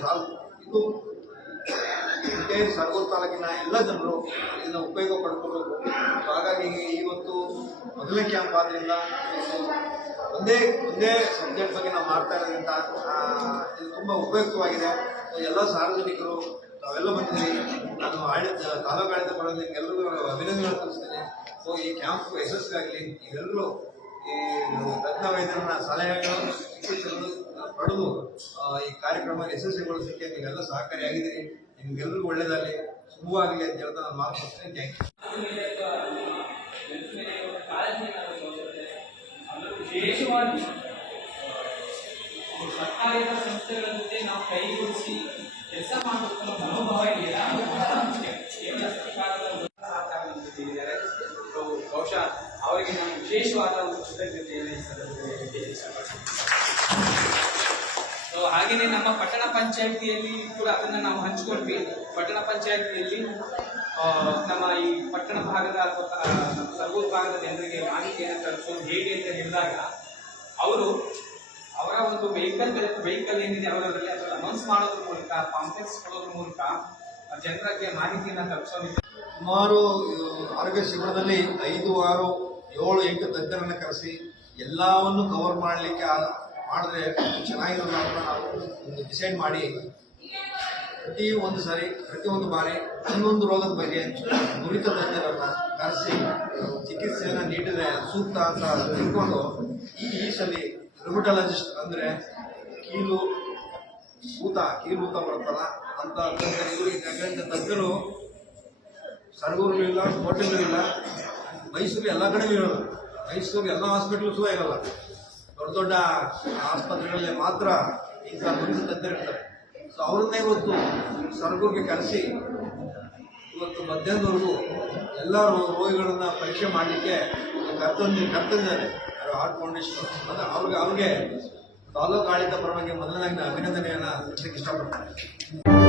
ಸಾಲ್ ಇದು ಸರಗೂರು ತಾಲೂಕಿನ ಎಲ್ಲ ಜನರು ಇದನ್ನ ಉಪಯೋಗ ಪಡ್ಕೋಬೇಕು. ಹಾಗಾಗಿ ಇವತ್ತು ಮೊದಲನೇ ಕ್ಯಾಂಪ್ ಆದ್ರಿಂದ ಒಂದೇ ಒಂದೇ ಸಬ್ಜೆಕ್ಟ್ ಬಗ್ಗೆ ನಾವು ಮಾಡ್ತಾ ಇರೋದ್ರಿಂದ ಇದು ತುಂಬ ಉಪಯುಕ್ತವಾಗಿದೆ. ಎಲ್ಲ ಸಾರ್ವಜನಿಕರು ತಾವೆಲ್ಲ ಬಂದಿದ್ದೀವಿ. ನಾನು ಆಡಳಿತ, ತಾಲೂಕು ಆಡಳಿತ ಮಾಡೋದಕ್ಕೆ ಎಲ್ಲರಿಗೂ ಅಭಿನಂದನೆ ತಿಳಿಸ್ತೀನಿ. ಸೊ ಈ ಕ್ಯಾಂಪ್ ಯಶಸ್ವಿಯಾಗಲಿ. ಎಲ್ಲರೂ ಈ ತಜ್ಞ ವೈದ್ಯರನ್ನ ಸಲಹೆಗಳು ಚಿಕಿತ್ಸೆಗಳು ಪಡೆದು ಈ ಕಾರ್ಯಕ್ರಮ ಯಶಸ್ವಿಗೊಳಿಸಲಿಕ್ಕೆ ನೀವೆಲ್ಲ ಸಹಕಾರಿಯಾಗಿದ್ದೀರಿ. ನಿಮ್ಗೆಲ್ಲರಿಗೂ ಒಳ್ಳೆಯದಾಗಲಿ. ಶುಭವಾಗಲಿ ಅಂತ ಹೇಳ್ತಾ ನಾನು ಮಾತು ಮುಗಿಸ್ತೇನೆ. ಥ್ಯಾಂಕ್ ಯು ವಿಶೇಷವಾಗಿ ಸರ್ಕಾರಿ ಸಂಸ್ಥೆಗಳ ಜೊತೆ ನಾವು ಕೈಗೂಡಿಸಿ ಕೆಲಸ ಮಾಡಬೇಕು ಅವರಿಗೆ ನಾನು ವಿಶೇಷವಾದ ಒಂದು ಕೃತಜ್ಞತೆಯನ್ನು ಈ ಸಂದರ್ಭದಲ್ಲಿ ಸೊ ಹಾಗೆಯೇ ನಮ್ಮ ಪಟ್ಟಣ ಪಂಚಾಯಿತಿಯಲ್ಲಿ ಕೂಡ ಅದನ್ನು ನಾವು ಹಂಚಿಕೊಂಡ್ವಿ. ಪಟ್ಟಣ ಪಂಚಾಯಿತಿಯಲ್ಲಿ ನಮ್ಮ ಈ ಪಟ್ಟಣ ಭಾಗದ ಅಥವಾ ಸರಗೂರು ಭಾಗದ ಜನರಿಗೆ ಮಾಹಿತಿಯನ್ನು ತಲುಪಿಸೋದು ಹೇಗೆ ಅಂತ ಹೇಳಿದಾಗ, ಅವರು ಅವರ ಒಂದು ವೆಹಿಕಲ್ ವೆಹಿಕಲ್ ಏನಿದೆ ಅವರಲ್ಲಿ ಅದರಲ್ಲಿ ಅನೌನ್ಸ್ ಮಾಡೋದ್ರ ಮೂಲಕ ಕಾಂಪ್ಲೆಕ್ಸ್ ಕೊಡೋದ್ರ ಮೂಲಕ ಜನರಿಗೆ ಮಾಹಿತಿಯನ್ನು ತಲುಪಿಸೋದು ಸುಮಾರು ಆರೋಗ್ಯ ಶಿಬಿರದಲ್ಲಿ ಐದು, ಆರು ಏಳು, ಎಂಟು ತಜ್ಞರನ್ನು ಕರೆಸಿ ಎಲ್ಲವನ್ನು ಕವರ್ ಮಾಡಲಿಕ್ಕೆ ಮಾಡಿದ್ರೆ ಚೆನ್ನಾಗಿರೋಲ್ಲ ಅಂತ ನಾವು ಒಂದು ಡಿಸೈಡ್ ಮಾಡಿ ಪ್ರತಿ ಒಂದು ಸಾರಿ, ಪ್ರತಿ ಒಂದು ಬಾರಿ ಒಂದೊಂದು ರೋಗದ ಬಗ್ಗೆ ನುರಿತ ತಜ್ಞರನ್ನು ಕರೆಸಿ ಚಿಕಿತ್ಸೆಯನ್ನು ನೀಡಿದ್ರೆ ಸೂಕ್ತ ಅಂತ ತಿಳ್ಕೊಂಡು ಈ ಈ ಸಲ ರುಮಟಾಲಜಿಸ್ಟ್ ಅಂದರೆ ಕೀಲು ಊತ ಕೀಲು ಊತ ಬರ್ತಲ್ಲ ಅಂತ ತಜ್ಞರು ಯಾಕಂದ್ರೆ ತಜ್ಞರು ಸರ್ಗೂರು ಇಲ್ಲ ಹೋಟೆಲ್ ಇಲ್ಲ ಮೈಸೂರು ಎಲ್ಲ ಕಡೆ ಇರೋದು. ಮೈಸೂರು ಎಲ್ಲ ಹಾಸ್ಪಿಟ್ಲು ಸಹ ಇರಲ್ಲ. ದೊಡ್ಡ ದೊಡ್ಡ ಆಸ್ಪತ್ರೆಗಳಲ್ಲಿ ಮಾತ್ರ ಇಂಥ ಮನುಷ್ಯ ತಜ್ಞರು ಇರ್ತಾರೆ. ಸೊ ಅವ್ರನ್ನೇ ಇವತ್ತು ಸರಗೂರಿಗೆ ಕರೆಸಿ, ಇವತ್ತು ಮಧ್ಯಾಹ್ನದವರೆಗೂ ಎಲ್ಲ ರೋಗಿಗಳನ್ನು ಪರೀಕ್ಷೆ ಮಾಡಲಿಕ್ಕೆ ಕರ್ತಂದು ಕರ್ತಿದ್ದಾರೆ ಹಾರ್ಟ್ ಫೌಂಡೇಶನ್ ಅಂದರೆ ಅವ್ರಿಗೆ ಅವ್ರಿಗೆ ತಾಲೂಕು ಆಡಳಿತ ಪರವಾಗಿ ಮೊದಲನೇ ಅಭಿನಂದನೆಯನ್ನು ಇಷ್ಟಪಡ್ತಾರೆ